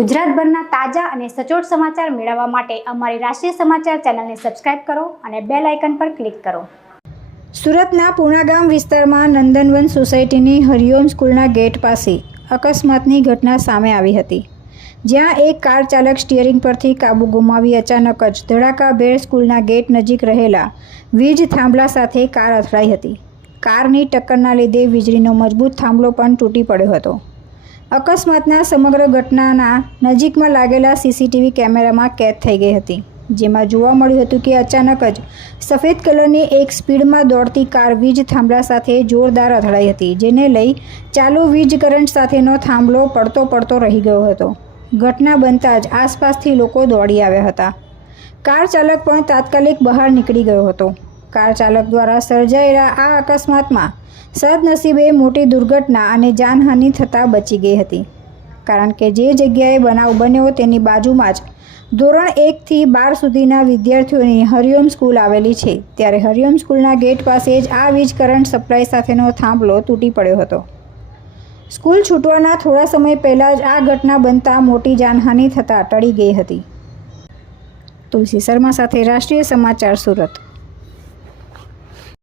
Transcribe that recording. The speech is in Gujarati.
ગુજરાતભરના તાજા અને સચોટ સમાચાર મેળવવા માટે અમારી રાષ્ટ્રીય સમાચાર ચેનલને સબસ્ક્રાઇબ કરો અને બેલ આઇકન પર ક્લિક કરો। સુરતના પૂણાગામ વિસ્તારમાં નંદનવન સોસાયટીની હરિઓમ સ્કૂલના ગેટ પાસે અકસ્માતની ઘટના સામે આવી હતી, જ્યાં એક કાર ચાલક સ્ટીયરિંગ પરથી કાબુ ગુમાવી અચાનક જ ધડાકાભેર સ્કૂલના ગેટ નજીક રહેલા વીજ થાંભલા સાથે કાર અથડાઈ હતી। કારની ટક્કરના લીધે વીજળીનો મજબૂત થાંભલો પણ તૂટી પડ્યો હતો। અકસ્માતના સમગ્ર ઘટનાના નજીકમાં લાગેલા સીસીટીવી કેમેરામાં કેદ થઈ ગઈ હતી, જેમાં જોવા મળ્યું હતું કે અચાનક જ સફેદ કલરની એક સ્પીડમાં દોડતી કાર વીજ થાંભલા સાથે જોરદાર અથડાઈ હતી, જેને લઈ ચાલુ વીજ કરંટ સાથેનો થાંભલો પડતો રહી ગયો હતો। ઘટના બનતા જ આસપાસથી લોકો દોડી આવ્યા હતા। કાર ચાલક પણ તાત્કાલિક બહાર નીકળી ગયો હતો। કાર ચાલક દ્વારા સર્જાયેલા આ અકસ્માતમાં સદનસીબે મોટી દુર્ઘટના અને જાનહાનિ થતાં બચી ગઈ હતી, કારણ કે જે જગ્યાએ બનાવ બન્યો તેની બાજુમાં જ ધોરણ 1 થી 12 સુધીના વિદ્યાર્થીઓની હરિઓમ સ્કૂલ આવેલી છે, ત્યારે હરિઓમ સ્કૂલના ગેટ પાસે જ આ વીજ કરંટ સપ્લાય સાથેનો થાંભલો તૂટી પડ્યો હતો। સ્કૂલ છૂટવાના થોડા સમય પહેલાં જ આ ઘટના બનતા મોટી જાનહાનિ થતાં ટળી ગઈ હતી। તુલસી શર્મા સાથે રાષ્ટ્રીય સમાચાર, સુરત।